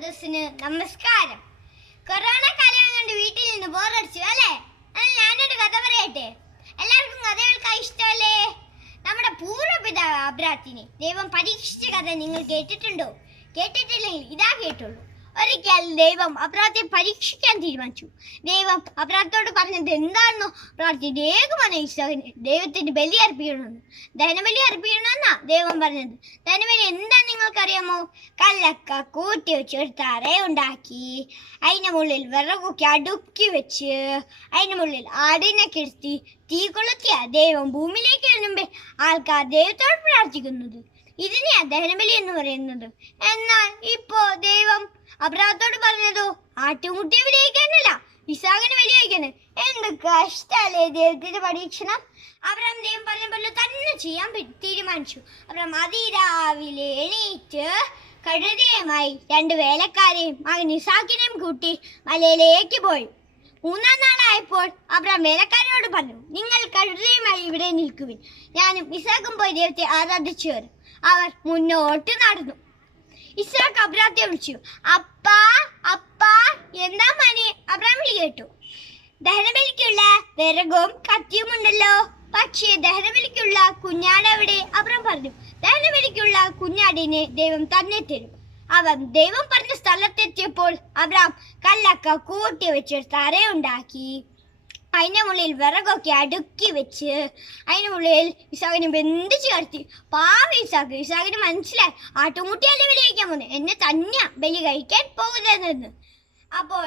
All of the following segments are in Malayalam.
സദസ്സിന് നമസ്കാരം. കൊറോണ കാലം കൊണ്ട് വീട്ടിൽ നിന്ന് ബോറടിച്ചു അല്ലേ? ഞാനൊരു കഥ പറയട്ടെ. എല്ലാവർക്കും കഥ കേൾക്കാൻ ഇഷ്ടമല്ലേ? നമ്മുടെ പൂർവ്വപിതാവ് അബ്രാത്തിനെ ദൈവം പരീക്ഷിച്ച കഥ നിങ്ങൾ കേട്ടിട്ടുണ്ടോ? കേട്ടിട്ടില്ലെങ്കിൽ ഇതാ കേട്ടുള്ളൂ. ഒരിക്കൽ ദൈവം അബ്രാത്തെ പരീക്ഷിക്കാൻ തീരുമാനിച്ചു. ദൈവം അബ്രാത്തോട് പറഞ്ഞത് എന്താണെന്നോ? പ്രാർത്ഥിച്ച് ഏകമാണ് ഇസ്ഹാക്കിന് ദൈവത്തിന് ബലി അർപ്പിക്കണമെന്ന്, ദഹനബലി അർപ്പിക്കണമെന്നാ ദൈവം പറഞ്ഞത്. ദഹനബലി എന്താ നിങ്ങൾക്കറിയാമോ? കല്ലക്ക കൂട്ടി വെച്ച് ഒരു തറ ഉണ്ടാക്കി, അതിൻ്റെ മുകളിൽ വിറകൊക്കെ അടുക്കി വെച്ച്, അതിൻ്റെ മുകളിൽ ആടിനെ കിടത്തി തീ കൊളുത്തിയ ദൈവം ഭൂമിയിലേക്ക് വരുമ്പേ ആൾക്കാർ ദൈവത്തോട് പ്രാർത്ഥിക്കുന്നത്. ഇതിനെയാ ദഹനബലി എന്ന് പറയുന്നത്. എന്നാൽ ഇപ്പോ ദൈവം അബ്രാത്തോട് പറഞ്ഞതോ ആട്ടുംകുട്ടിയെ ബലിയല്ല, ഇസാഖിന് ബലിയയക്കാന്. എന്ത് കഷ്ടല്ലേ ദൈവത്തിന്റെ പരീക്ഷണം. അബ്രാം ദൈവം പറഞ്ഞ പോലെ തന്നെ ചെയ്യാൻ തീരുമാനിച്ചു. അബ്രാം അതിരാവിലെ എണീറ്റ് കഴുതയുമായി 2 വേലക്കാരെയും മകൻ ഇസാഖിനെയും കൂട്ടി മലയിലേക്ക് പോയി. 3-ാം നാളായപ്പോൾ അബ്രാം വേലക്കാരോട് പറഞ്ഞു, നിങ്ങൾ കഴുതയുമായി ഇവിടെ നിൽക്കുവിൻ, ഞാനും ഇസാഖും പോയി ദൈവത്തെ ആരാധിച്ചു വരും. അവർ മുന്നോട്ട് നടന്നു. ഇസാഖ് അബ്രാത്തെ വിളിച്ചു, അപ്പാ അപ്പാ. എന്താ മണി? അബ്രാം വിളി കേട്ടു. ദഹനബലിക്കുള്ള വിറകും കത്തിയും ഉണ്ടല്ലോ, പക്ഷേ ദഹനബലിക്കുള്ള കുഞ്ഞാടെവിടെ? അബ്രാം പറഞ്ഞു, ദഹനബലിക്കുള്ള കുഞ്ഞാടിനെ ദൈവം തന്നെ തരും. അവൻ ദൈവം പറഞ്ഞ സ്ഥലത്തെത്തിയപ്പോൾ അബ്രാം കല്ലക്ക കൂട്ടി വെച്ച് തറയുണ്ടാക്കി, അതിൻ്റെ മുകളിൽ വിറകൊക്കെ അടുക്കി വെച്ച്, അതിൻ്റെ മുകളിൽ ഇസാഖിനെ ബന്ധു ചേർത്തി. പാവം ഇസാഖിന് മനസ്സിലായി, ആട്ടുംകുട്ടിയല്ലേ ബലി കഴിക്കാൻ പോകുന്നത്, എന്നെ തന്നെയാ ബലി കഴിക്കാൻ പോകുന്നതെന്ന്. അപ്പോൾ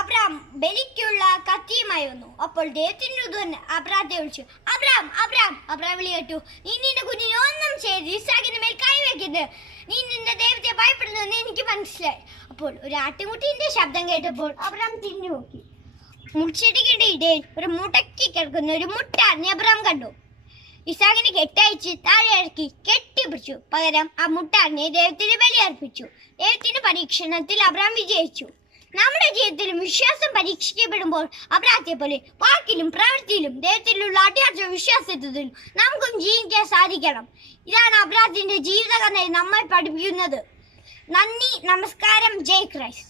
അബ്രാം ബലിക്കുള്ള കത്തിയുമായി വന്നു. അപ്പോൾ ദൈവത്തിൻ്റെ ദൂതൻ അബ്രാത്തെ വിളിച്ചു, അബ്രാം അബ്രാം. അബ്രാം വിളി കേട്ടു, നീ നിന്റെ കുഞ്ഞിനെ ഒന്നും ചെയ്ത് ഇസാഖിന്റെ മേൽ കൈവയ്ക്കരുത്, നീ നിന്റെ ദൈവത്തെ ഭയപ്പെടുന്നു എനിക്ക് മനസ്സിലായി. അപ്പോൾ ഒരു ആട്ടുംകുട്ടീൻ്റെ ശബ്ദം കേട്ടപ്പോൾ അബ്രാം തിരിഞ്ഞു നോക്കി. മുൾച്ചെടികളുടെ ഇടയിൽ ഒരു മുടക്കി കിടക്കുന്ന ഒരു മുട്ടാടിനെ അബ്രാം കണ്ടു. ഇസാഖിനെ കെട്ടയച്ച് താഴെ ഇറക്കി കെട്ടിപ്പിടിച്ചു. പകരം ആ മുട്ടാടിനെ ദൈവത്തിന് ബലിയർപ്പിച്ചു. ദൈവത്തിന്റെ പരീക്ഷണത്തിൽ അബ്രാം വിജയിച്ചു. നമ്മുടെ ജീവിതത്തിലും വിശ്വാസം പരീക്ഷിക്കപ്പെടുമ്പോൾ അബ്രാത്തെ പോലെ വാക്കിലും പ്രവൃത്തിയിലും ദൈവത്തിലുള്ള അടിയാർച്ച വിശ്വാസത്തിലും നമുക്കും ജീവിക്കാൻ സാധിക്കണം. ഇതാണ് അബ്രാത്തിന്റെ ജീവിതകഥ നമ്മെ പഠിപ്പിക്കുന്നത്. നന്ദി, നമസ്കാരം, ജയ് ക്രൈസ്റ്റ്.